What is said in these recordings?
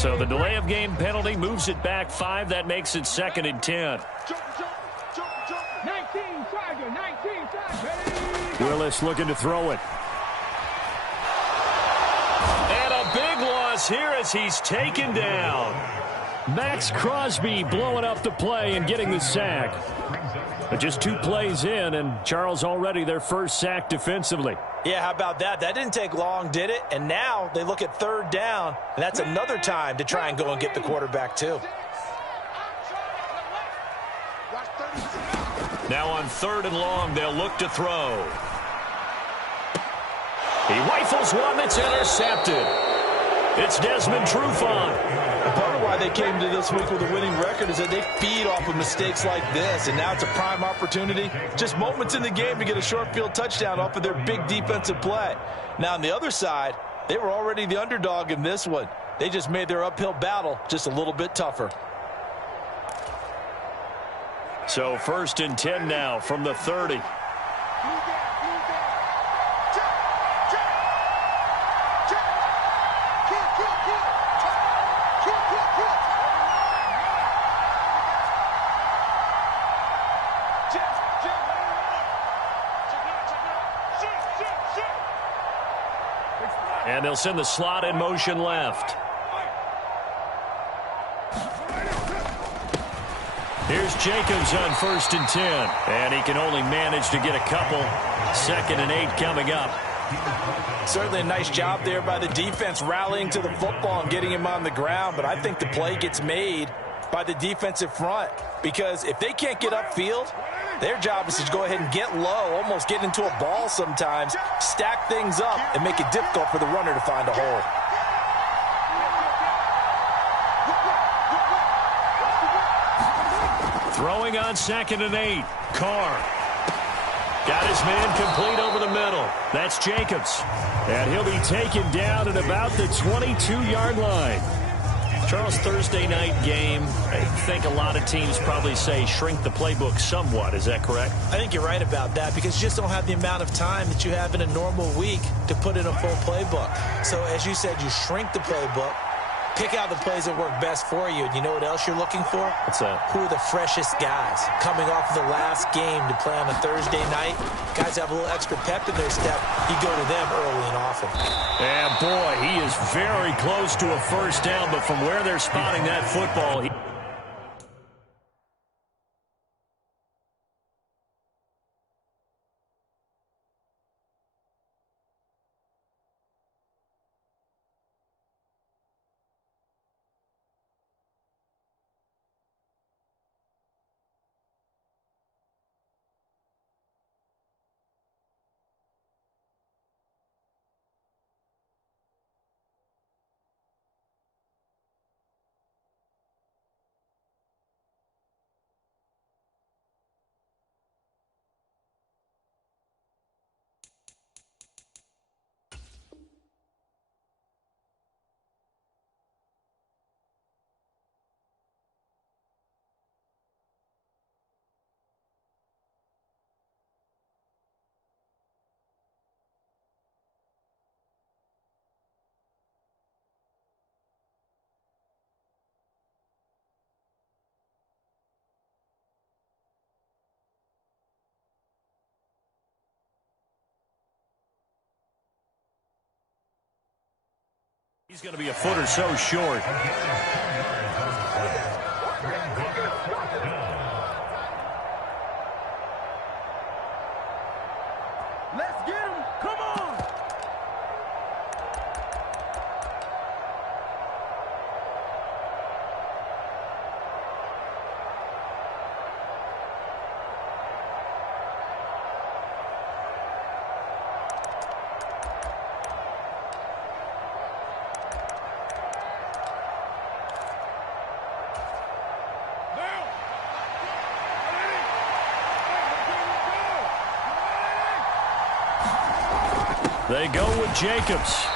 So the delay of game penalty moves it back 5. That makes it 2nd and 10. 19 Tiger. Willis looking to throw it. And a big loss here as he's taken down. Max Crosby blowing up the play and getting the sack. But just 2 plays in, and Charles already their first sack defensively. Yeah, how about that? That didn't take long, did it? And now they look at 3rd down, and that's another time to try and go and get the quarterback too. Now on 3rd and long, they'll look to throw. He rifles one that's intercepted. It's Desmond Trufant. Part of why they came to this week with a winning record is that they feed off of mistakes like this, and now it's a prime opportunity. Just moments in the game to get a short field touchdown off of their big defensive play. Now on the other side, they were already the underdog in this one. They just made their uphill battle just a little bit tougher. So 1st and 10 now from the 30. And they'll send the slot in motion left. Here's Jacobs on 1st and 10. And he can only manage to get a couple. 2nd and 8 coming up. Certainly a nice job there by the defense rallying to the football and getting him on the ground. But I think the play gets made by the defensive front. Because if they can't get upfield, their job is to go ahead and get low, almost get into a ball sometimes, stack things up, and make it difficult for the runner to find a hole. Throwing on 2nd and 8. Carr. Got his man complete over the middle. That's Jacobs. And he'll be taken down at about the 22-yard line. Charles, Thursday night game, I think a lot of teams probably say shrink the playbook somewhat. Is that correct? I think you're right about that because you just don't have the amount of time that you have in a normal week to put in a full playbook. So as you said, you shrink the playbook, pick out the plays that work best for you. And you know what else you're looking for? What's that? Who are the freshest guys coming off of the last game to play on a Thursday night? Guys have a little extra pep in their step. You go to them early and often. And boy, he is very close to a 1st down, but from where they're spotting that football, he's going to be a foot or so short. Let's get him. Come on. They go with Jacobs.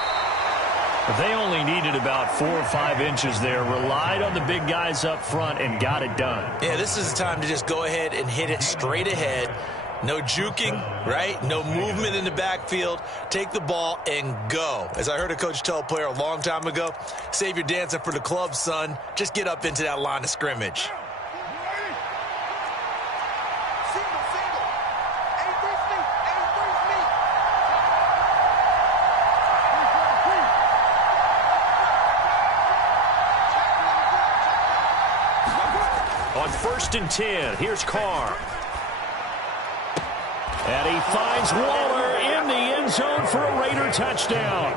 But they only needed about 4 or 5 inches there. Relied on the big guys up front and got it done. Yeah, this is the time to just go ahead and hit it straight ahead. No juking, right? No movement in the backfield. Take the ball and go. As I heard a coach tell a player a long time ago, save your dancing for the club, son. Just get up into that line of scrimmage. On 1st and 10, here's Carr. And he finds Waller in the end zone for a Raider touchdown.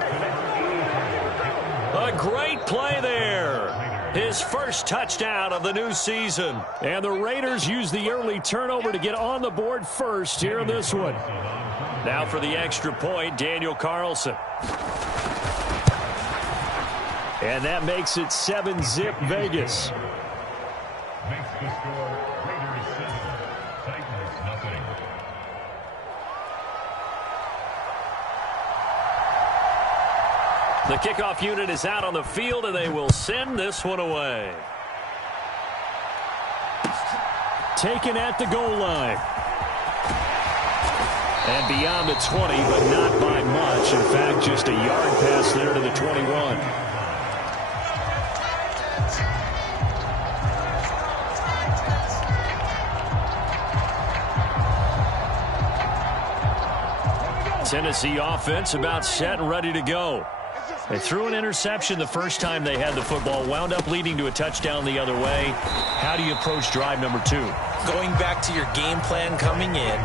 A great play there. His first touchdown of the new season. And the Raiders use the early turnover to get on the board first here in this one. Now for the extra point, Daniel Carlson. And that makes it 7-zip Vegas. Makes the score Raiders 7, Titans nothing. The kickoff unit is out on the field, and they will send this one away. Taken at the goal line. And beyond the 20, but not by much. In fact, just a yard pass there to the 21. Tennessee offense about set and ready to go. They threw an interception the first time they had the football, wound up leading to a touchdown the other way. How do you approach drive number 2? Going back to your game plan coming in,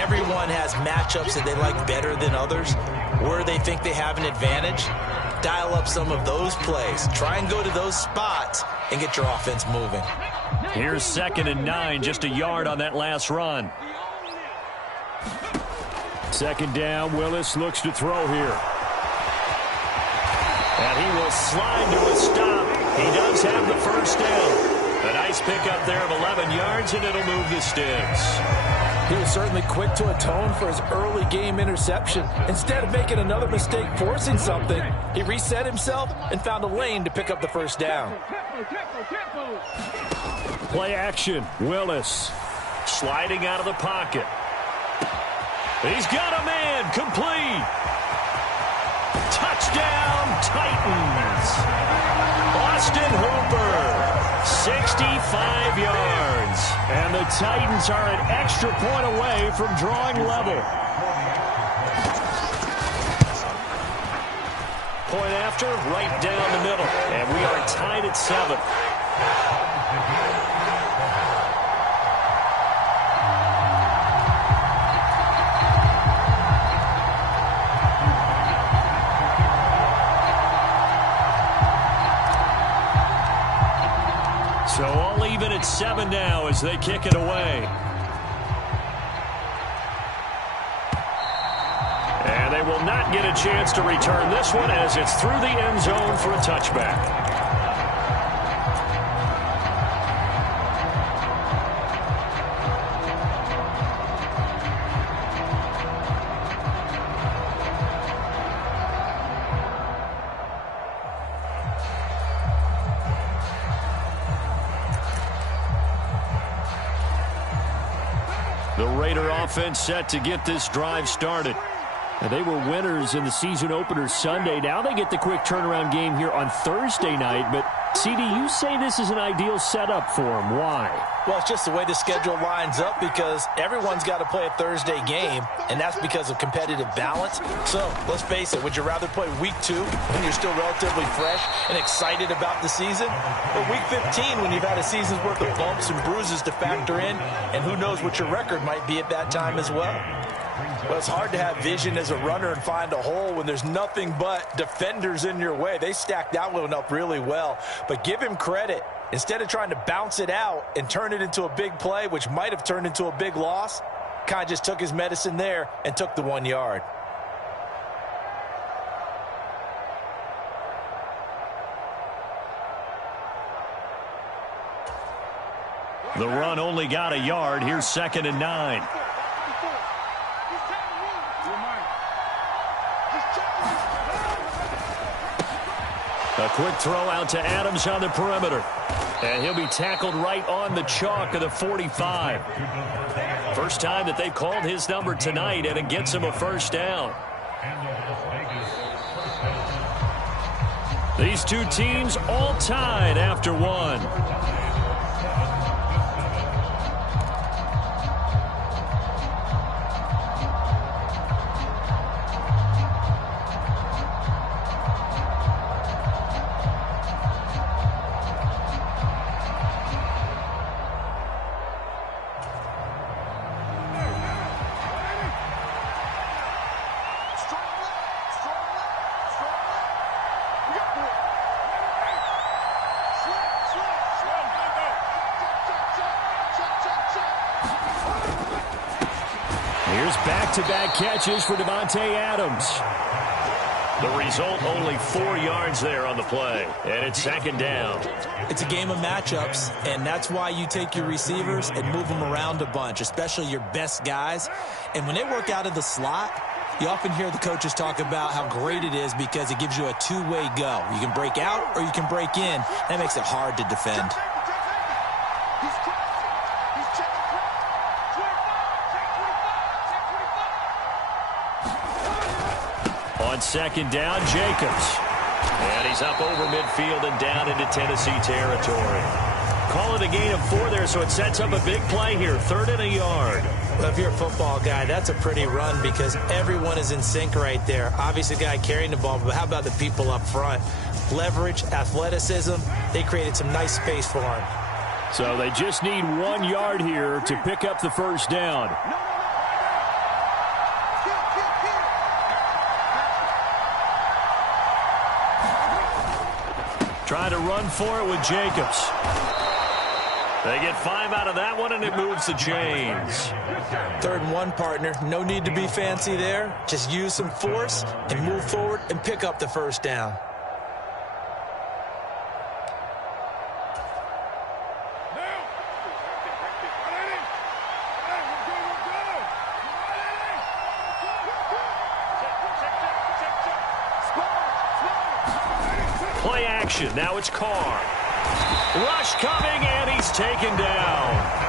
everyone has matchups that they like better than others. Where they think they have an advantage, dial up some of those plays. Try and go to those spots and get your offense moving. Here's 2nd and 9, just a yard on that last run. 2nd down, Willis looks to throw here. And he will slide to a stop. He does have the first down. A nice pickup there of 11 yards, and it'll move the sticks. He was certainly quick to atone for his early game interception. Instead of making another mistake forcing something, he reset himself and found a lane to pick up the first down. Play action, Willis. Sliding out of the pocket. He's got a man, complete. Touchdown, Titans. Austin Hooper, 65 yards. And the Titans are an extra point away from drawing level. Point after, right down the middle. And we are tied at 7. So all even at 7 now as they kick it away. And they will not get a chance to return this one as it's through the end zone for a touchback. The Raider offense set to get this drive started. And they were winners in the season opener Sunday. Now they get the quick turnaround game here on Thursday night. But, CD, you say this is an ideal setup for them. Why? Well, it's just the way the schedule lines up because everyone's got to play a Thursday game, and that's because of competitive balance. So, let's face it, would you rather play week 2 when you're still relatively fresh and excited about the season? Or week 15 when you've had a season's worth of bumps and bruises to factor in, and who knows what your record might be at that time as well? Well, it's hard to have vision as a runner and find a hole when there's nothing but defenders in your way. They stacked that one up really well. But give him credit. Instead of trying to bounce it out and turn it into a big play, which might have turned into a big loss, kind of just took his medicine there and took the 1 yard. The run only got a yard. Here's 2nd and 9. A quick throw out to Adams on the perimeter. And he'll be tackled right on the chalk of the 45. First time that they've called his number tonight, and it gets him a first down. These two teams all tied after one. Here's back-to-back catches for Davante Adams. The result, only 4 yards there on the play, and it's second down. It's a game of matchups, and that's why you take your receivers and move them around a bunch, especially your best guys. And when they work out of the slot, you often hear the coaches talk about how great it is because it gives you a two-way go. You can break out or you can break in. That makes it hard to defend. On second down, Jacobs. And he's up over midfield and down into Tennessee territory. Call it a gain of 4 there, so it sets up a big play here. 3rd and a yard. Well, if you're a football guy, that's a pretty run because everyone is in sync right there. Obviously, the guy carrying the ball, but how about the people up front? Leverage, athleticism, they created some nice space for him. So they just need 1 yard here to pick up the first down. Trying to run for it with Jacobs. They get 5 out of that one, and it moves the chains. 3rd and 1, partner. No need to be fancy there. Just use some force and move forward and pick up the first down. Play action. Now it's Carr. Rush coming, and he's taken down.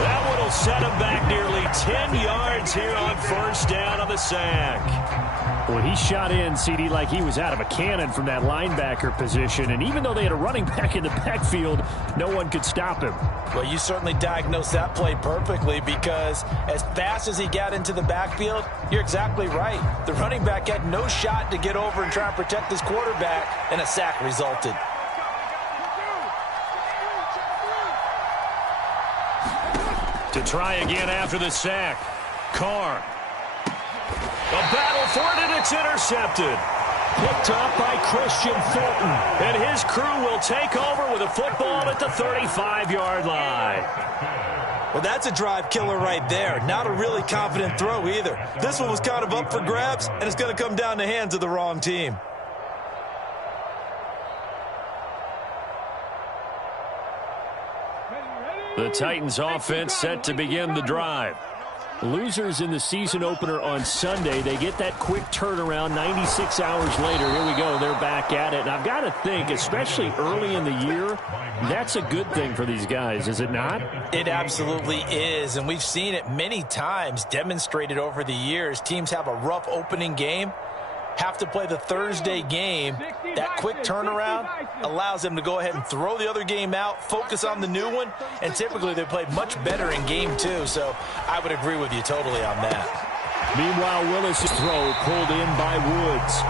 That one will set him back nearly 10 yards here on first down on the sack. Well, he shot in, CD, like he was out of a cannon from that linebacker position. And even though they had a running back in the backfield, no one could stop him. Well, you certainly diagnosed that play perfectly because as fast as he got into the backfield, you're exactly right. The running back had no shot to get over and try and protect his quarterback, and a sack resulted. To try again after the sack. Carr. A battle for it, and it's intercepted. Picked up by Christian Fulton. And his crew will take over with a football at the 35-yard line. Well, that's a drive killer right there. Not a really confident throw either. This one was kind of up for grabs, and it's going to come down the hands of the wrong team. The Titans offense set to begin the drive. Losers in the season opener on Sunday, they get that quick turnaround 96 hours later. Here we go. They're back at it. And I've got to think, especially early in the year, that's a good thing for these guys, is it not? It absolutely is, and we've seen it many times demonstrated over the years. Teams have a rough opening game, have to play the Thursday game. That quick turnaround allows them to go ahead and throw the other game out, focus on the new one, and typically they play much better in game 2. So I would agree with you totally on that. Meanwhile, Willis' throw pulled in by Woods.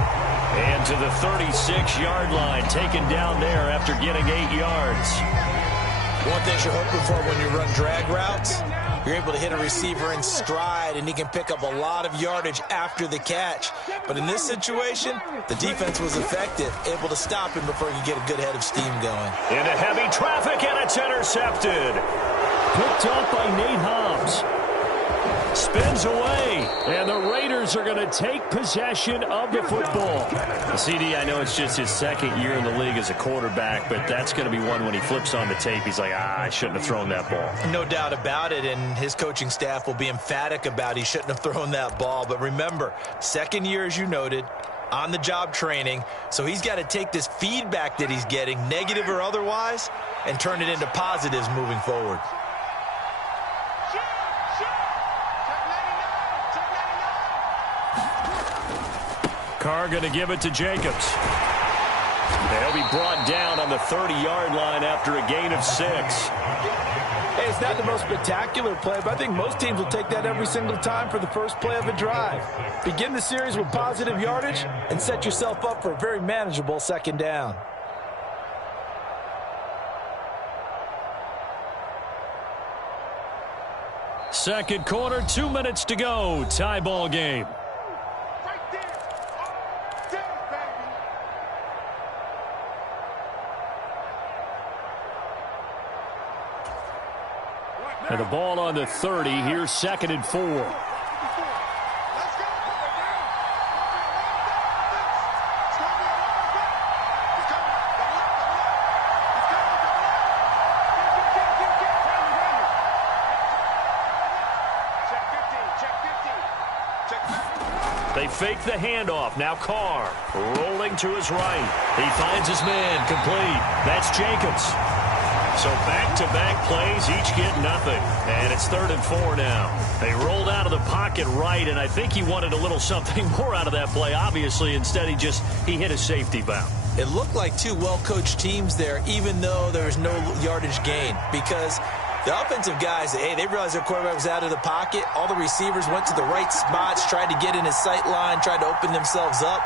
And to the 36-yard line, taken down there after getting 8 yards. One thing you're hoping for when you run drag routes, you're able to hit a receiver in stride, and he can pick up a lot of yardage after the catch. But in this situation, the defense was effective, able to stop him before he could get a good head of steam going. Into heavy traffic, and it's intercepted. Picked up by Nate Hobbs. Spins away, and the Raiders are going to take possession of the football. CD, I know it's just his second year in the league as a quarterback, but that's going to be one when he flips on the tape. He's like, I shouldn't have thrown that ball. No doubt about it, and his coaching staff will be emphatic about he shouldn't have thrown that ball. But remember, second year, as you noted, on-the-job training, so he's got to take this feedback that he's getting, negative or otherwise, and turn it into positives moving forward. Carr going to give it to Jacobs. They'll be brought down on the 30-yard line after a gain of 6. Hey, it's not the most spectacular play, but I think most teams will take that every single time for the first play of a drive. Begin the series with positive yardage and set yourself up for a very manageable second down. Second quarter, 2 minutes to go. Tie ball game. And the ball on the 30. Here's 2nd and 4. They fake the handoff. Now Carr rolling to his right. He finds his man complete. That's Jacobs. So back-to-back plays, each get nothing. And it's 3rd and 4 now. They rolled out of the pocket right, and I think he wanted a little something more out of that play, obviously. Instead, he hit a safety valve. It looked like two well-coached teams there, even though there was no yardage gain, because the offensive guys, hey, they realized their quarterback was out of the pocket. All the receivers went to the right spots, tried to get in his sight line, tried to open themselves up.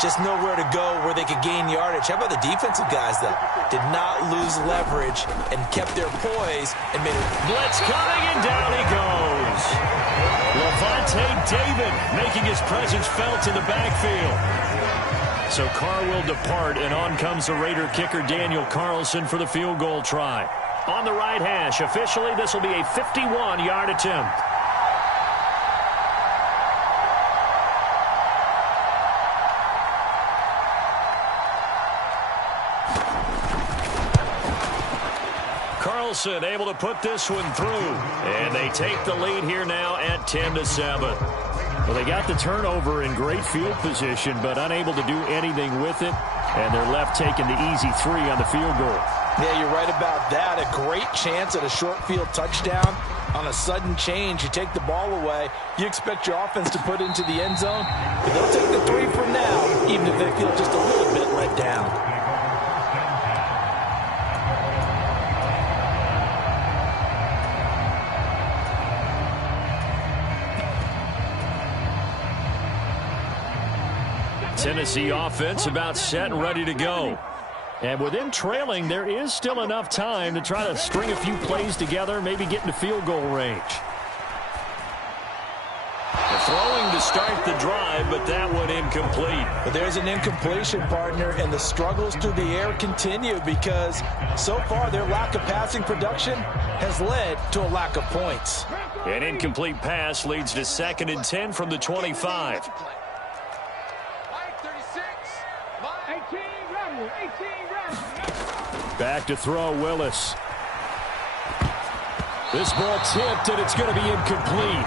Just nowhere to go where they could gain yardage. How about the defensive guys, though? Did not lose leverage and kept their poise and made it. Blitz coming, and down he goes. Levante David making his presence felt in the backfield. So Carr will depart, and on comes the Raider kicker Daniel Carlson for the field goal try. On the right hash, officially this will be a 51-yard attempt. Carlson able to put this one through, and they take the lead here now at 10-7. Well, they got the turnover in great field position, but unable to do anything with it, and they're left taking the easy 3 on the field goal. Yeah, you're right about that. A great chance at a short field touchdown. On a sudden change, you take the ball away. You expect your offense to put into the end zone, but they'll take the 3 from now, even if they feel just a little bit let down. Tennessee offense about set and ready to go. And with them trailing, there is still enough time to try to string a few plays together, maybe get into field goal range. They're throwing to start the drive, but that one incomplete. But there's an incompletion, partner, and the struggles through the air continue because so far their lack of passing production has led to a lack of points. An incomplete pass leads to 2nd and 10 from the 25. Back to throw, Willis. This ball tipped, and it's going to be incomplete.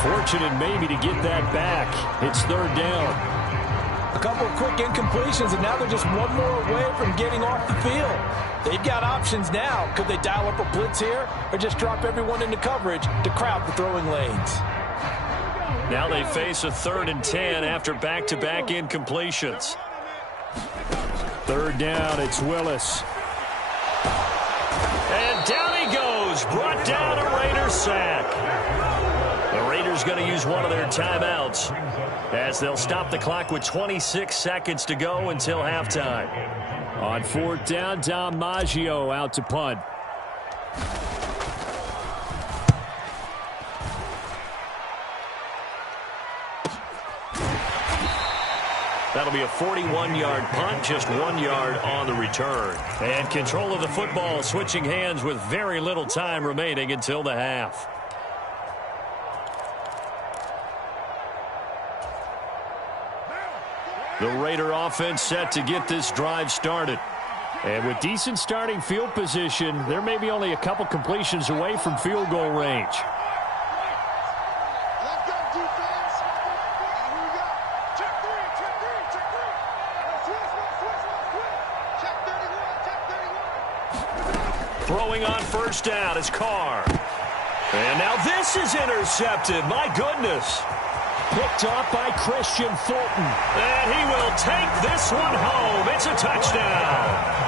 Fortunate maybe to get that back. It's 3rd down. A couple of quick incompletions, and now they're just one more away from getting off the field. They've got options now. Could they dial up a blitz here or just drop everyone into coverage to crowd the throwing lanes? Now they face a 3rd and 10 after back-to-back incompletions. 3rd down, it's Willis. And down he goes, brought down a Raider sack. The Raiders going to use one of their timeouts as they'll stop the clock with 26 seconds to go until halftime. On 4th down, Dom Maggio out to punt. That'll be a 41-yard punt, just 1 yard on the return. And control of the football switching hands with very little time remaining until the half. The Raider offense set to get this drive started. And with decent starting field position, they're maybe only a couple completions away from field goal range. Throwing on 1st down is Carr. And now this is intercepted. My goodness. Picked off by Christian Fulton. And he will take this one home. It's a touchdown.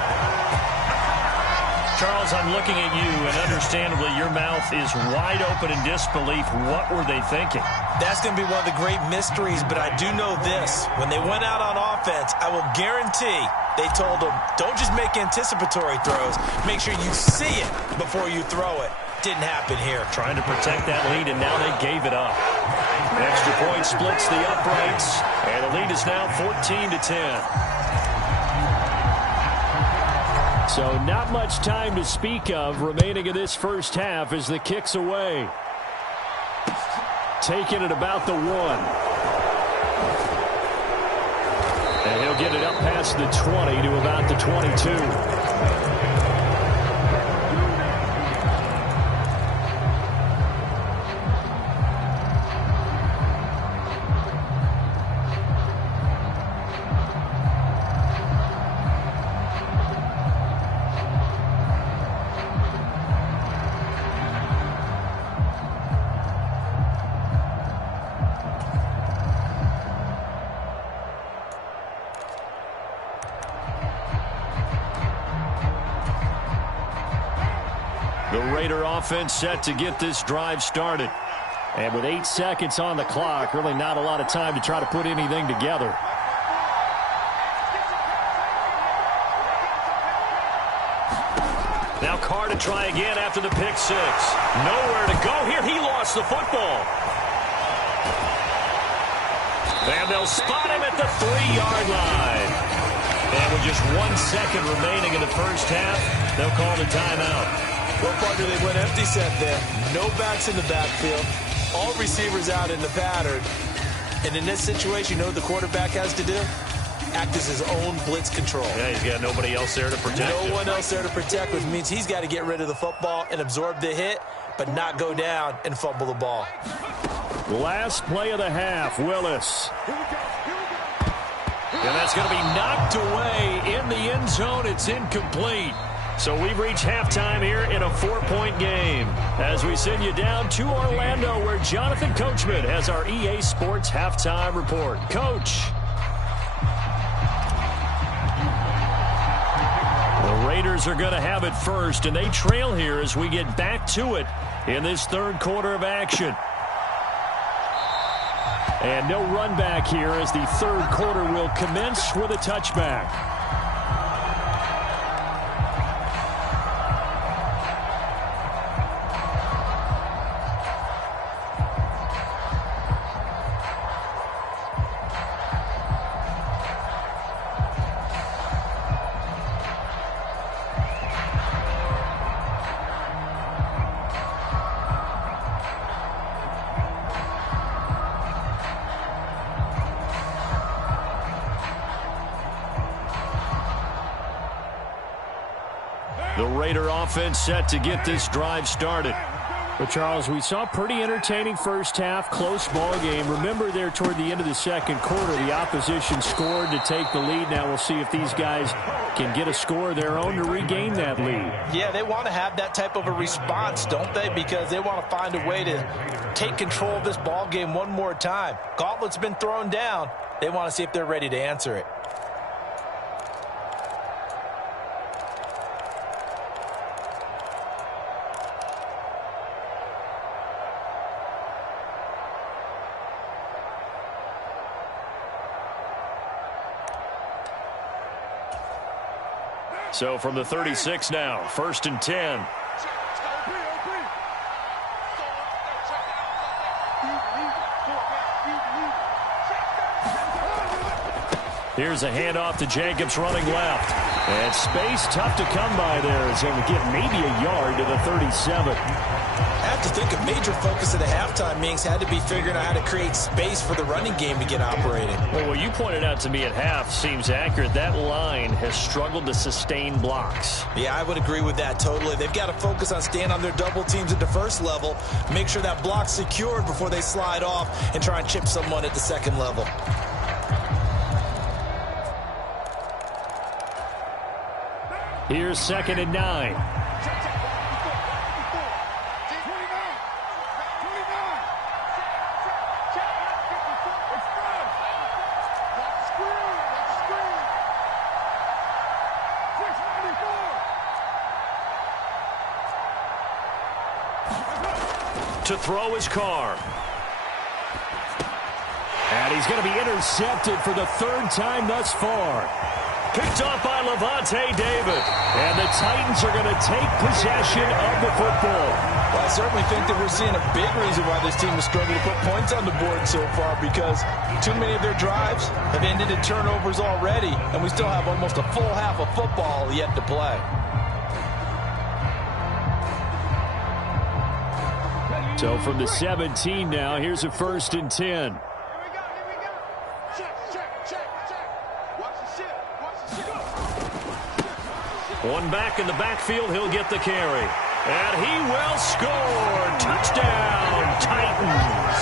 Charles, I'm looking at you, and understandably your mouth is wide open in disbelief. What were they thinking? That's going to be one of the great mysteries, but I do know this. When they went out on offense, I will guarantee they told them, don't just make anticipatory throws. Make sure you see it before you throw it. Didn't happen here. Trying to protect that lead, and now they gave it up. Extra point splits the uprights, and the lead is now 14-10. So not much time to speak of remaining in this first half as the kick's away. Taking it about the 1. And he'll get it up past the 20 to about the 22. The Raider offense set to get this drive started. And with 8 seconds on the clock, really not a lot of time to try to put anything together. Now Carr to try again after the pick 6. Nowhere to go here. He lost the football. And they'll spot him at the 3-yard line. And with just 1 second remaining in the first half, they'll call the timeout. Well, partner, they went empty set there. No backs in the backfield. All receivers out in the pattern. And in this situation, you know what the quarterback has to do? Act as his own blitz control. Yeah, he's got nobody else there to protect him. No one else there to protect, which means he's got to get rid of the football and absorb the hit, but not go down and fumble the ball. Last play of the half, Willis. And that's going to be knocked away in the end zone. It's incomplete. So we've reached halftime here in a 4-point game. As we send you down to Orlando, where Jonathan Coachman has our EA Sports halftime report. Coach. The Raiders are going to have it first, and they trail here as we get back to it in this third quarter of action. And no run back here as the third quarter will commence with a touchback. The Raider offense set to get this drive started. But, Charles, we saw a pretty entertaining first half, close ball game. Remember there toward the end of the second quarter, the opposition scored to take the lead. Now we'll see if these guys can get a score of their own to regain that lead. Yeah, they want to have that type of a response, don't they? Because they want to find a way to take control of this ball game one more time. Gauntlet's been thrown down. They want to see if they're ready to answer it. So from the 36 now, 1st and 10. Here's a handoff to Jacobs running left. And space tough to come by there as they would get maybe a yard to the 37. I have to think a major focus of the halftime meetings had to be figuring out how to create space for the running game to get operating. Well, what you pointed out to me at half seems accurate. That line has struggled to sustain blocks. Yeah, I would agree with that totally. They've got to focus on staying on their double teams at the first level, make sure that block's secured before they slide off and try and chip someone at the second level. Here's 2nd and 9. To throw his Carr. And he's going to be intercepted for the third time thus far. Picked off by Levante David. And the Titans are going to take possession of the football. Well, I certainly think that we're seeing a big reason why this team has struggled to put points on the board so far, because too many of their drives have ended in turnovers already, and we still have almost a full half of football yet to play. So from the 17 now, here's a 1st and 10. Here we go. Check. Watch the shit. One back in the backfield, he'll get the carry. And he will score. Touchdown, Titans.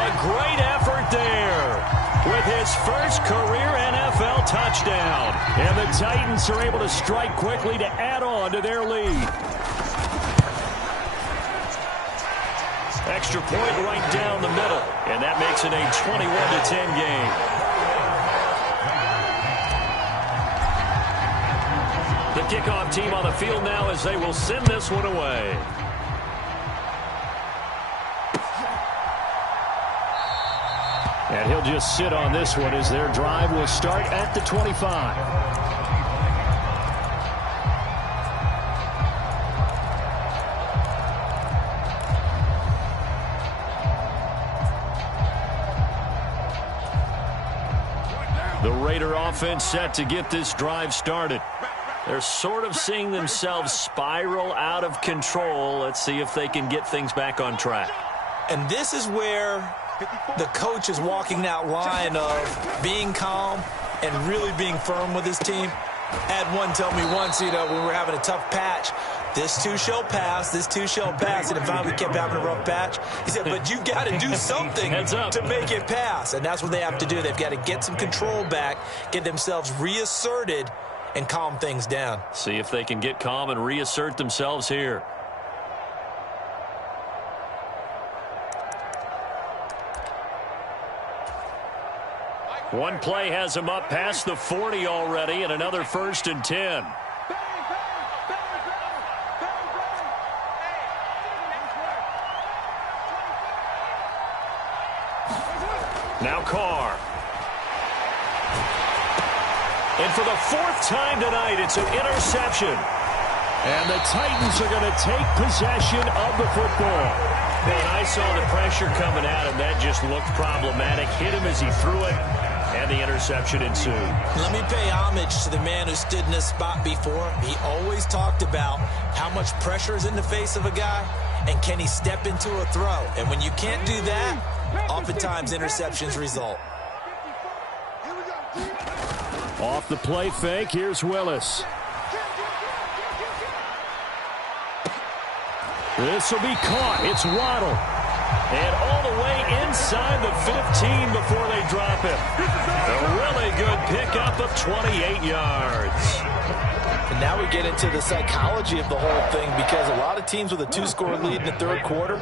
A great effort there with his first career NFL touchdown. And the Titans are able to strike quickly to add on to their lead. Extra point right down the middle. And that makes it a 21-10 game. The kickoff team on the field now as they will send this one away. And he'll just sit on this one as their drive will start at the 25. The Raider offense set to get this drive started. They're sort of seeing themselves spiral out of control. Let's see if they can get things back on track. And this is where the coach is walking that line of being calm and really being firm with his team. Had one tell me once, when we were having a tough patch, this too shall pass, this too shall pass. And if finally we kept having a rough patch, he said, but you've got to do something to make it pass. And that's what they have to do. They've got to get some control back, get themselves reasserted, and calm things down. See if they can get calm and reassert themselves here. One play has him up past the 40 already, and another 1st and 10. Now Carr. And for the 4th time tonight, it's an interception. And the Titans are going to take possession of the football. When I saw the pressure coming at him, that just looked problematic. Hit him as he threw it, and the interception ensued. Let me pay homage to the man who stood in this spot before. He always talked about how much pressure is in the face of a guy, and can he step into a throw. And when you can't do that, oftentimes interceptions result. Off the play fake, here's Willis. This will be caught. It's Waddle. And all the way inside the 15 before they drop it. A really good pickup of 28 yards. And now we get into the psychology of the whole thing, because a lot of teams with a 2-score lead in the 3rd quarter,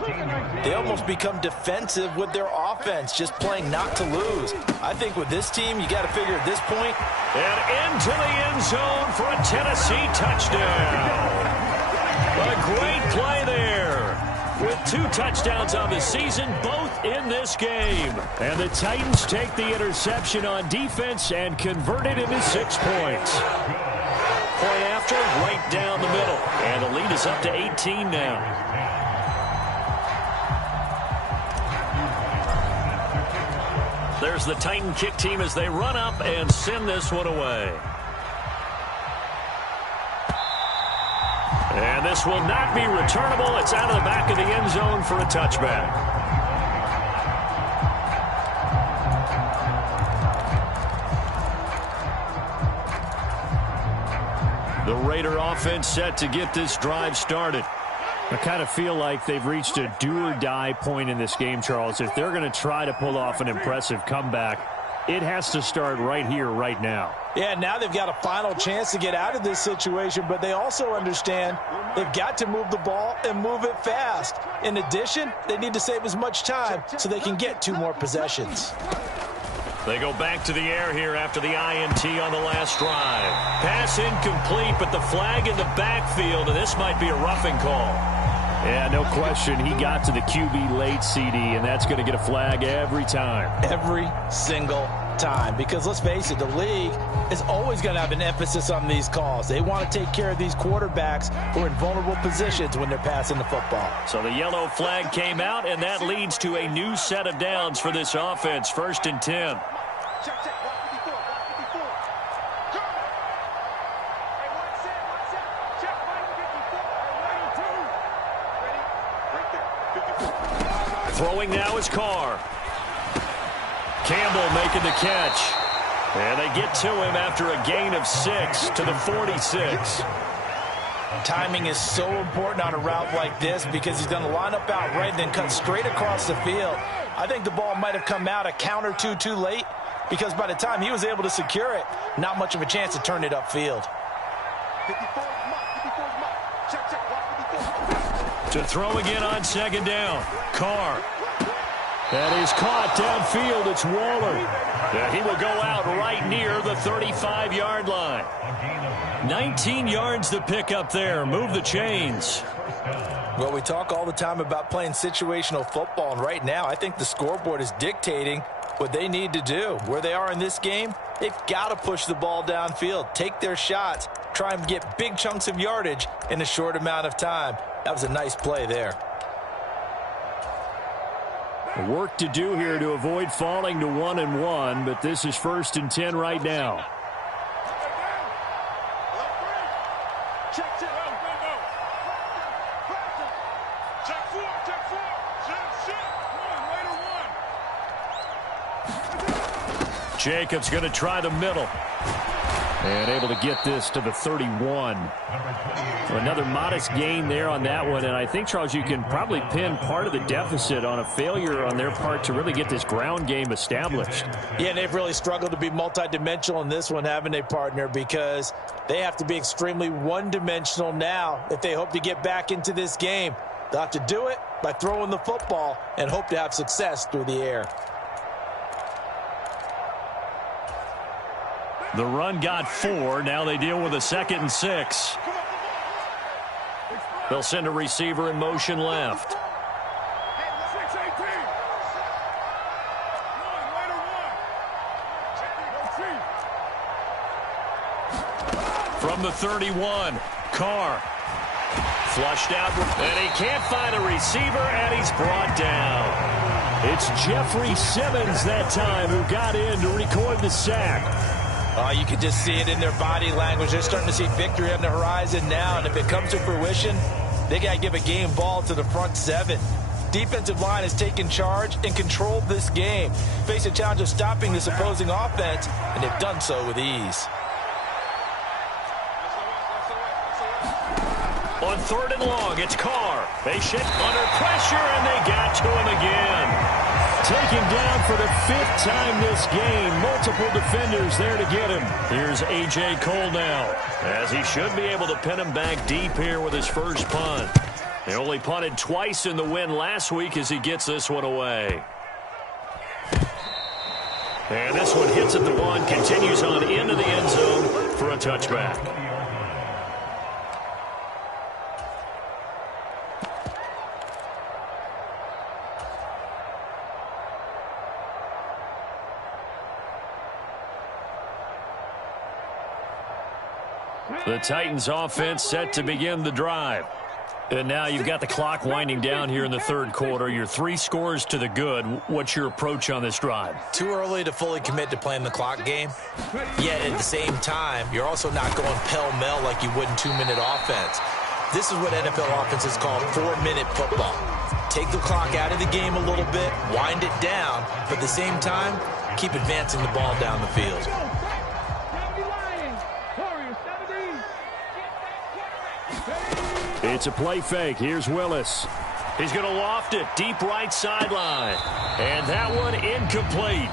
they almost become defensive with their offense, just playing not to lose. I think with this team, you got to figure at this point. And into the end zone for a Tennessee touchdown. A great play there. With 2 touchdowns on the season, both in this game. And the Titans take the interception on defense and convert it into 6 points. Play after, right down the middle. And the lead is up to 18 now. There's the Titan kick team as they run up and send this one away. And this will not be returnable. It's out of the back of the end zone for a touchback. The Raider offense set to get this drive started. I kind of feel like they've reached a do-or-die point in this game, Charles. If they're going to try to pull off an impressive comeback, it has to start right here, right now. Yeah, now they've got a final chance to get out of this situation, but they also understand they've got to move the ball and move it fast. In addition, they need to save as much time so they can get 2 more possessions. They go back to the air here after the INT on the last drive. Pass incomplete, but the flag in the backfield, and this might be a roughing call. Yeah, no question. He got to the QB late, CD, and that's going to get a flag every time. Every single time. Because let's face it, the league is always going to have an emphasis on these calls. They want to take care of these quarterbacks who are in vulnerable positions when they're passing the football. So the yellow flag came out, and that leads to a new set of downs for this offense. 1st and 10. Check, check. Watch 54. Watch 54. Come. Hey, one set. Check. Right 54. Ready? Right there. 54. Throwing now is Carr. Campbell making the catch. And they get to him after a gain of 6 to the 46. Timing is so important on a route like this because he's going to line up out right and then cut straight across the field. I think the ball might have come out a count or two too late because by the time he was able to secure it, not much of a chance to turn it upfield. 54 mark. Check. Watch 54. To throw again on 2nd down. Carr. That is caught downfield. It's Waller. And he will go out right near the 35-yard line. 19 yards to pick up there. Move the chains. Well, we talk all the time about playing situational football, and right now I think the scoreboard is dictating what they need to do. Where they are in this game, they've got to push the ball downfield, take their shots, try and get big chunks of yardage in a short amount of time. That was a nice play there. Work to do here to avoid falling to 1-1, but this is 1st and 10 right now. Check. Check 4. Check. Jacobs going to try the middle. And able to get this to the 31. Another modest gain there on that one. And I think, Charles, you can probably pin part of the deficit on a failure on their part to really get this ground game established. Yeah, and they've really struggled to be multidimensional in this one, haven't they, partner? Because they have to be extremely one-dimensional now if they hope to get back into this game. They'll have to do it by throwing the football and hope to have success through the air. The run got 4. Now they deal with a 2nd and 6. They'll send a receiver in motion left. From the 31, Carr. Flushed out, and he can't find a receiver, and he's brought down. It's Jeffrey Simmons that time who got in to record the sack. You can just see it in their body language. They're starting to see victory on the horizon now, and if it comes to fruition, they got to give a game ball to the front 7. Defensive line has taken charge and controlled this game. Face a challenge of stopping this opposing offense, and they've done so with ease. On 3rd and long, it's Carr. They shift under pressure, and they got to him again. Taken down for the 5th time this game. Multiple defenders there to get him. Here's A.J. Cole now, as he should be able to pin him back deep here with his first punt. They only punted twice in the win last week as he gets this one away. And this one hits at the one, continues on into the end zone for a touchback. The Titans offense set to begin the drive. And now you've got the clock winding down here in the 3rd quarter. You're 3 scores to the good. What's your approach on this drive? Too early to fully commit to playing the clock game. Yet at the same time, you're also not going pell-mell like you would in 2-minute offense. This is what NFL offenses call 4-minute football. Take the clock out of the game a little bit, wind it down, but at the same time, keep advancing the ball down the field. It's a play fake. Here's Willis. He's going to loft it deep right sideline. And that one incomplete.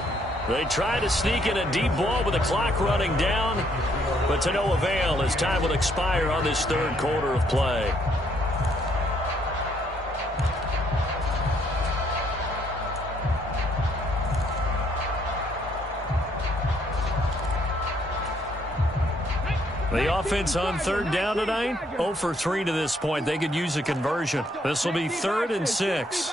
They try to sneak in a deep ball with the clock running down, but to no avail as time will expire on this 3rd quarter of play. The offense on third down tonight, 0 for 3 to this point. They could use a conversion. This will be 3rd and 6.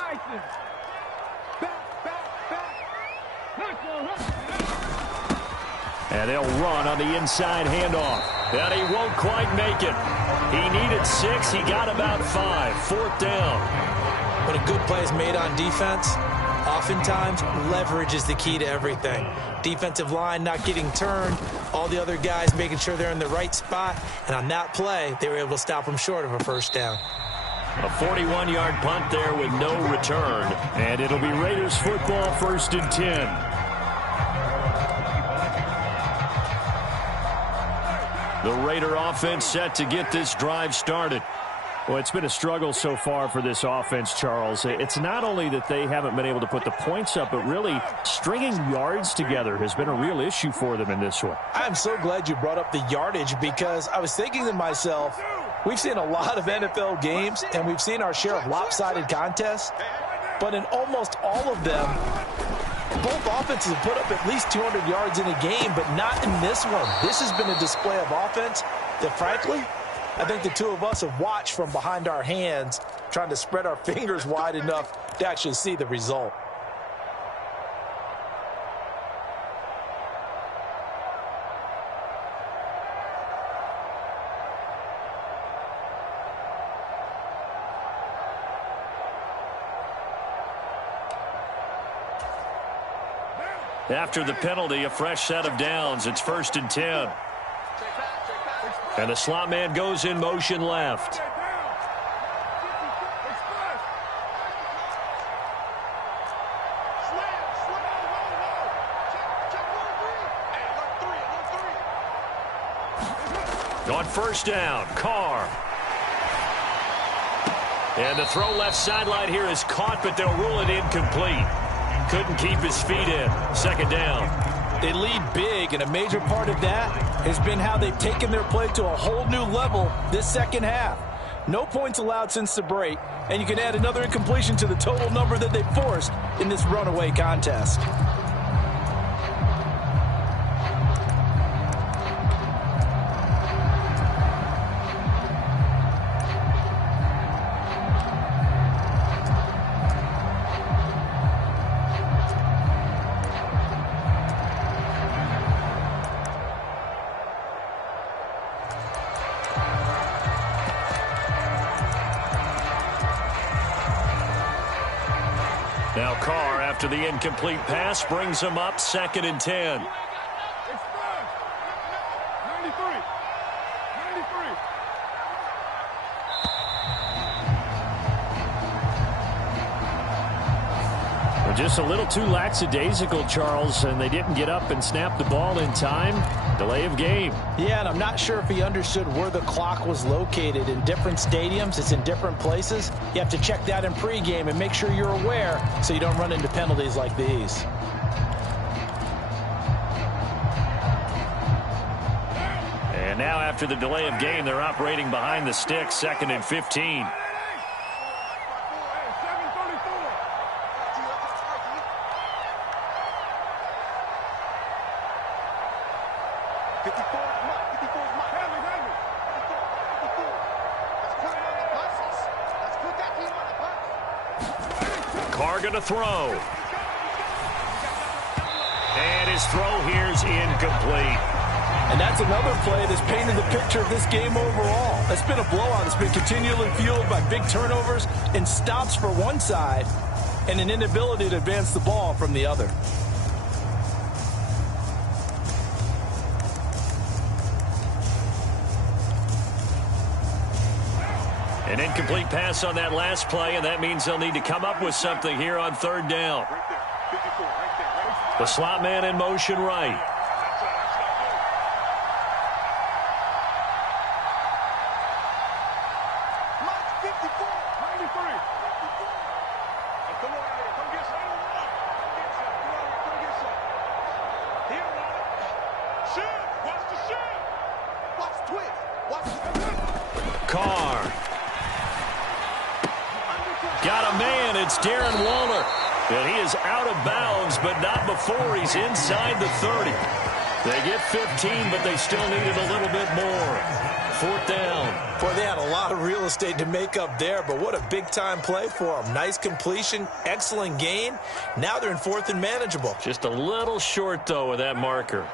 And they'll run on the inside handoff. And he won't quite make it. He needed 6. He got about 5. 4th down. When a good play is made on defense, oftentimes leverage is the key to everything. Defensive line not getting turned, all the other guys making sure they're in the right spot, and on that play, they were able to stop them short of a 1st down. A 41-yard punt there with no return, and it'll be Raiders football, 1st and 10. The Raider offense set to get this drive started. Well, it's been a struggle so far for this offense, Charles. It's not only that they haven't been able to put the points up, but really stringing yards together has been a real issue for them in this one. I'm so glad you brought up the yardage, because I was thinking to myself, we've seen a lot of NFL games, and we've seen our share of lopsided contests, but in almost all of them, both offenses have put up at least 200 yards in a game, but not in this one. This has been a display of offense that, frankly, I think the two of us have watched from behind our hands, trying to spread our fingers wide enough to actually see the result. After the penalty, a fresh set of downs. It's 1st and 10. And the slot man goes in motion left. On 1st down, Carr. And the throw left sideline here is caught, but they'll rule it incomplete. Couldn't keep his feet in. 2nd down. They lead big, and a major part of that has been how they've taken their play to a whole new level this 2nd half. No points allowed since the break, and you can add another incompletion to the total number that they forced in this runaway contest. Now Carr, after the incomplete pass, brings him up 2nd and 10. Well, just a little too lackadaisical, Charles, and they didn't get up and snap the ball in time. Delay of game. Yeah, and I'm not sure if he understood where the clock was located. In different stadiums, it's in different places. You have to check that in pregame and make sure you're aware so you don't run into penalties like these. And now after the delay of game, they're operating behind the sticks, 2nd and 15. Carr going to throw. And his throw here's incomplete. And that's another play that's painted the picture of this game overall. It's been a blowout. It's been continually fueled by big turnovers and stops for one side and an inability to advance the ball from the other. An incomplete pass on that last play, and that means they'll need to come up with something here on 3rd down. The slot man in motion right. Carr. Got a man. It's Darren Waller. And he is out of bounds, but not before he's inside the 30. They get 15, but they still needed a little bit more. 4th down. Boy, they had a lot of real estate to make up there, but what a big-time play for them. Nice completion, excellent gain. Now they're in 4th and manageable. Just a little short, though, with that marker.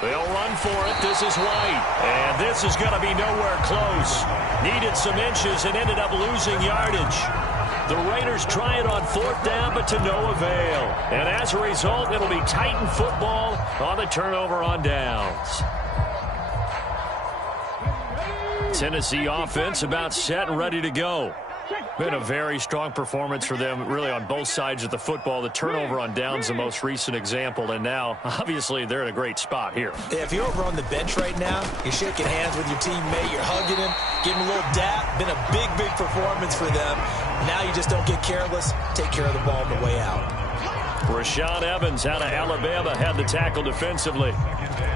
They'll run for it. This is White. And this is going to be nowhere close. Needed some inches and ended up losing yardage. The Raiders try it on 4th down, but to no avail. And as a result, it'll be Titan football on the turnover on downs. Tennessee offense about set and ready to go. Been a very strong performance for them, really, on both sides of the football. The turnover on downs, the most recent example, and now, obviously, they're in a great spot here. Yeah, if you're over on the bench right now, you're shaking hands with your teammate, you're hugging him, giving him a little dap. Been a big, big performance for them. Now you just don't get careless. Take care of the ball on the way out. Rashaan Evans out of Alabama had the tackle defensively.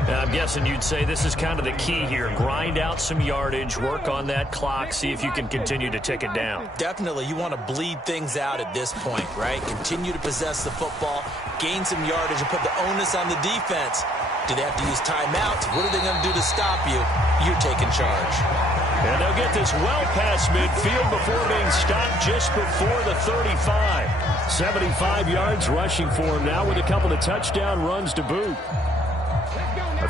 And I'm guessing you'd say this is kind of the key here. Grind out some yardage, work on that clock, see if you can continue to tick it down. Definitely, you want to bleed things out at this point, right? Continue to possess the football, gain some yardage, and put the onus on the defense. Do they have to use timeouts? What are they going to do to stop you? You're taking charge. And they'll get this well past midfield before being stopped just before the 35. 75 yards rushing for him now with a couple of touchdown runs to boot.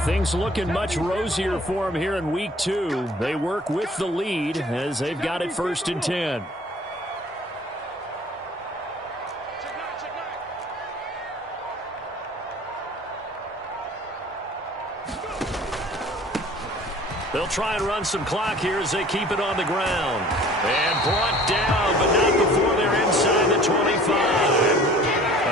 Things looking much rosier for him here in week 2. They work with the lead as they've got it 1st and 10. They'll try and run some clock here as they keep it on the ground. And brought down, but not before they're inside the 25.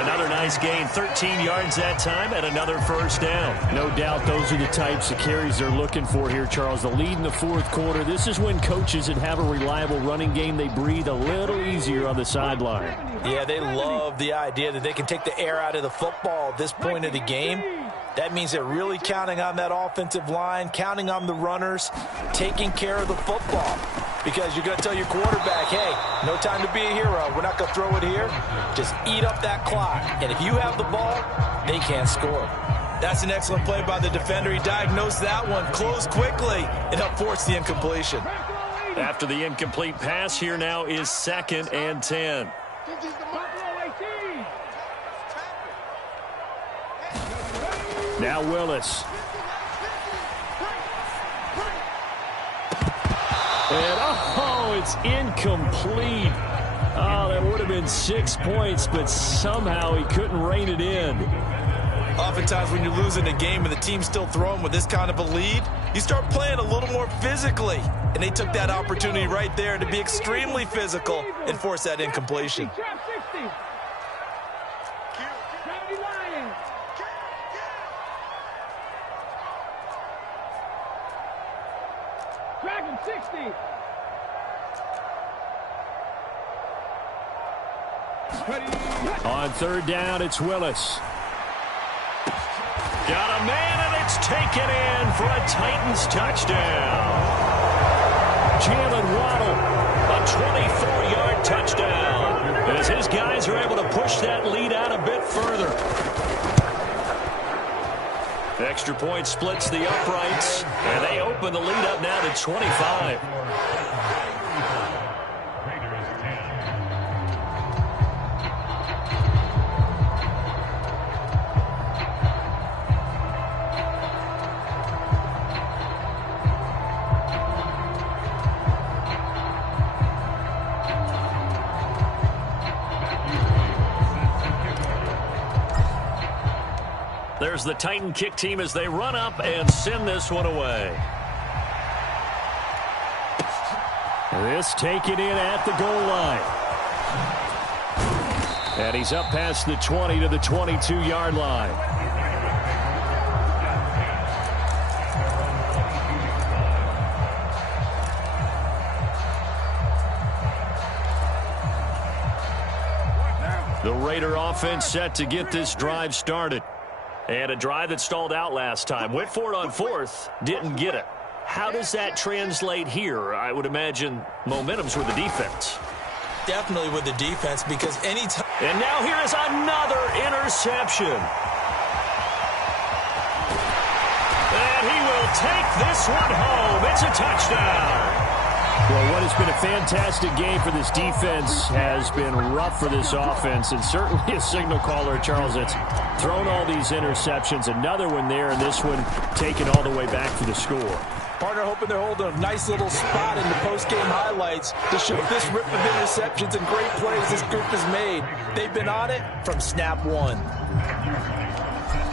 Another nice gain, 13 yards that time, and another 1st down. No doubt those are the types of carries they're looking for here, Charles. The lead in the 4th quarter. This is when coaches that have a reliable running game, they breathe a little easier on the sideline. Yeah, they love the idea that they can take the air out of the football at this point of the game. That means they're really counting on that offensive line, counting on the runners, taking care of the football. Because you're going to tell your quarterback, hey, no time to be a hero. We're not going to throw it here. Just eat up that clock. And if you have the ball, they can't score. That's an excellent play by the defender. He diagnosed that one, closed quickly, and helped force the incompletion. After the incomplete pass, here now is 2nd and 10. Now Willis. And, oh, it's incomplete. Oh, that would have been 6 points, but somehow he couldn't rein it in. Oftentimes when you're losing a game and the team's still throwing with this kind of a lead, you start playing a little more physically. And they took that opportunity right there to be extremely physical and force that incompletion. Dragon 60. On 3rd down, it's Willis. Got a man, and it's taken in for a Titans touchdown. Jalen Waddle, a 24-yard touchdown. As his guys are able to push that lead out a bit further. Extra point splits the uprights, and they open the lead up now to 25. There's the Titan kick team as they run up and send this one away. This taken in at the goal line. And he's up past the 20 to the 22-yard line. The Raider offense set to get this drive started. And a drive that stalled out last time. Went for it on fourth, didn't get it. How does that translate here? I would imagine momentum's with the defense. Definitely with the defense, because any time. And now here is another interception. And he will take this one home. It's a touchdown. Well, what has been a fantastic game for this defense has been rough for this offense, and certainly a signal caller, Charles, that's thrown all these interceptions. Another one there, and this one taken all the way back for the score. Partner hoping they're holding a nice little spot in the post-game highlights to show this rip of interceptions and great plays this group has made. They've been on it from snap one.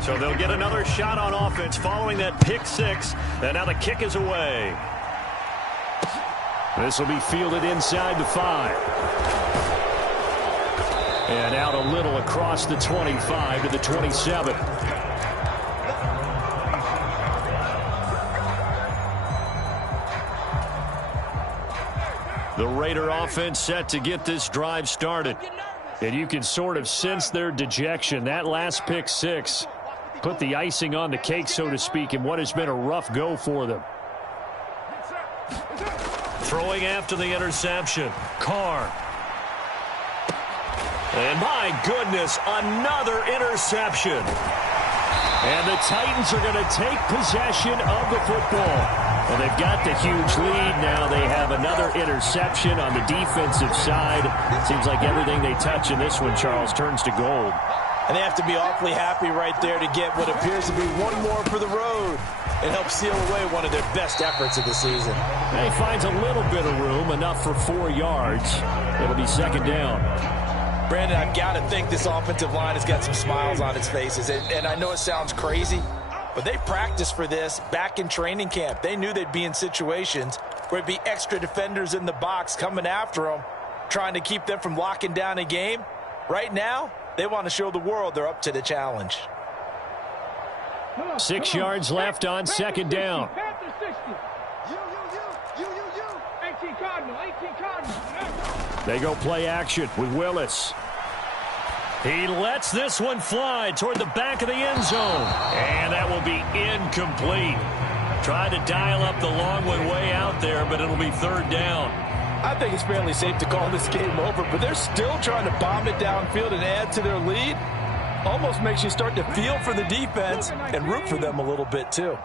So they'll get another shot on offense following that pick six, and now the kick is away. This will be fielded inside the 5. And out a little across the 25 to the 27. The Raider offense set to get this drive started. And you can sort of sense their dejection. That last pick six put the icing on the cake, so to speak, in what has been a rough go for them. Throwing after the interception. Carr. And my goodness, another interception. And the Titans are going to take possession of the football. Well, they've got the huge lead. Now they have another interception on the defensive side. Seems like everything they touch in this one, Charles, turns to gold. And they have to be awfully happy right there to get what appears to be one more for the road. It helps seal away one of their best efforts of the season. And he finds a little bit of room, enough for 4 yards. It'll be second down. Brandon, I've got to think this offensive line has got some smiles on its faces. And I know it sounds crazy, but they practiced for this back in training camp. They knew they'd be in situations where it'd be extra defenders in the box coming after them, trying to keep them from locking down a game. Right now, they want to show the world they're up to the challenge. 6 yards left on second down. 18 Cardinal. They go play action with Willis. He lets this one fly toward the back of the end zone. And that will be incomplete. Tried to dial up the long one way out there, but it'll be third down. I think it's fairly safe to call this game over, but they're still trying to bomb it downfield and add to their lead. Almost makes you start to feel for the defense and root for them a little bit, too.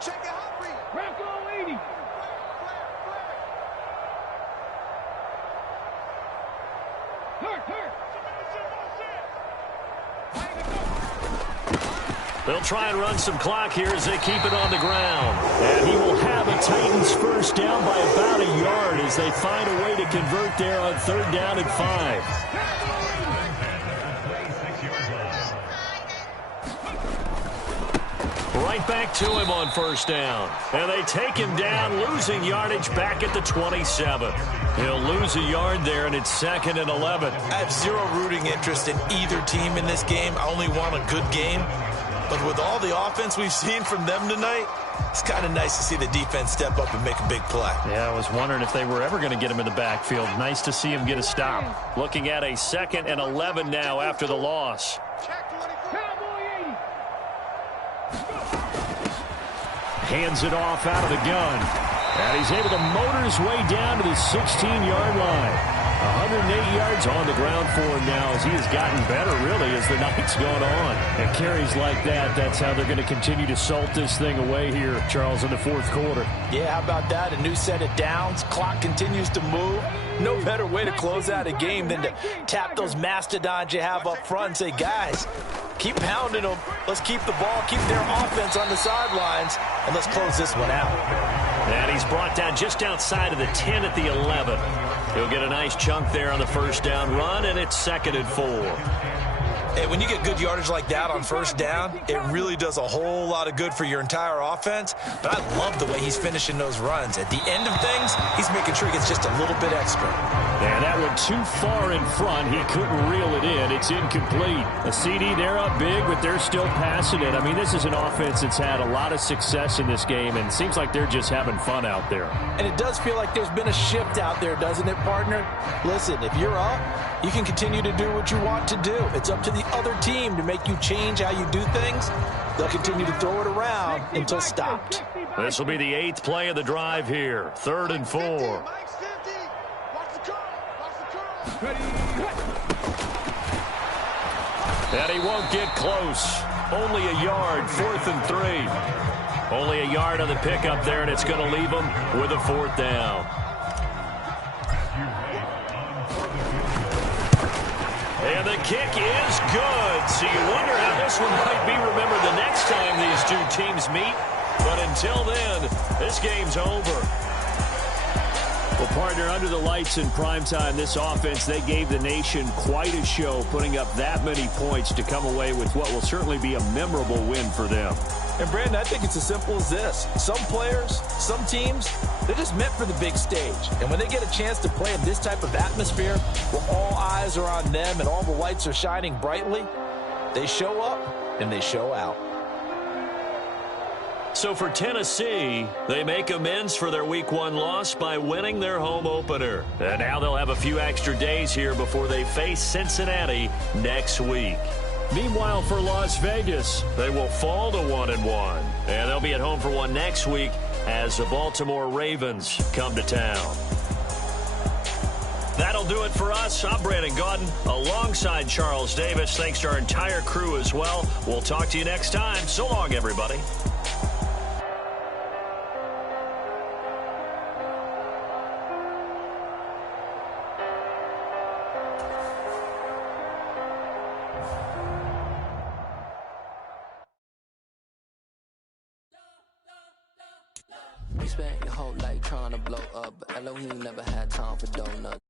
Check it out, Reed. Bronco 80. They'll try and run some clock here as they keep it on the ground. And he will have a Titans first down by about a yard as they find a way to convert there on third down and 5. Right back to him on first down. And they take him down, losing yardage back at the 27. He'll lose a yard there, and it's second and 11. I have zero rooting interest in either team in this game. I only want a good game. But with all the offense we've seen from them tonight, it's kind of nice to see the defense step up and make a big play. Yeah, I was wondering if they were ever going to get him in the backfield. Nice to see him get a stop. Looking at a second and 11 now after the loss. Hands it off out of the gun. And he's able to motor his way down to the 16-yard line. 108 yards on the ground for him now as he has gotten better, really, as the night's gone on. And carries like that, that's how they're going to continue to salt this thing away here, Charles, in the fourth quarter. Yeah, how about that? A new set of downs. Clock continues to move. No better way to close out a game than to tap those mastodons you have up front and say, guys, keep pounding them. Let's keep the ball, keep their offense on the sidelines, and let's close this one out. And he's brought down just outside of the 10 at the 11. He'll get a nice chunk there on the first down run, and it's second and 4. Hey, when you get good yardage like that on first down, it really does a whole lot of good for your entire offense. But I love the way he's finishing those runs. At the end of things, he's making sure he gets just a little bit extra. And that one too far in front. He couldn't reel it in. It's incomplete. A CD, they're up big, but they're still passing it. I mean, this is an offense that's had a lot of success in this game, and it seems like they're just having fun out there. And it does feel like there's been a shift out there, doesn't it, partner? Listen, if you're up, you can continue to do what you want to do. It's up to the other team to make you change how you do things. They'll continue to throw it around until stopped. This will be the 8th play of the drive here. 3rd and 4. Mike's 50. Watch the curl. Watch the curl. And he won't get close. Only a yard, 4th and 3. Only a yard on the pickup there, and it's going to leave him with a 4th down. And the kick is good. So you wonder how this one might be remembered the next time these two teams meet. But until then, this game's over. Well, partner, under the lights in primetime, this offense, they gave the nation quite a show, putting up that many points to come away with what will certainly be a memorable win for them. And, Brandon, I think it's as simple as this. Some players, some teams, they're just meant for the big stage. And when they get a chance to play in this type of atmosphere where all eyes are on them and all the lights are shining brightly, they show up and they show out. So for Tennessee, they make amends for their Week 1 loss by winning their home opener. And now they'll have a few extra days here before they face Cincinnati next week. Meanwhile, for Las Vegas, they will fall to 1-1. And they'll be at home for one next week as the Baltimore Ravens come to town. That'll do it for us. I'm Brandon Gaudin alongside Charles Davis. Thanks to our entire crew as well. We'll talk to you next time. So long, everybody. You spent your whole life trying to blow up, but Elohim never had time for donuts.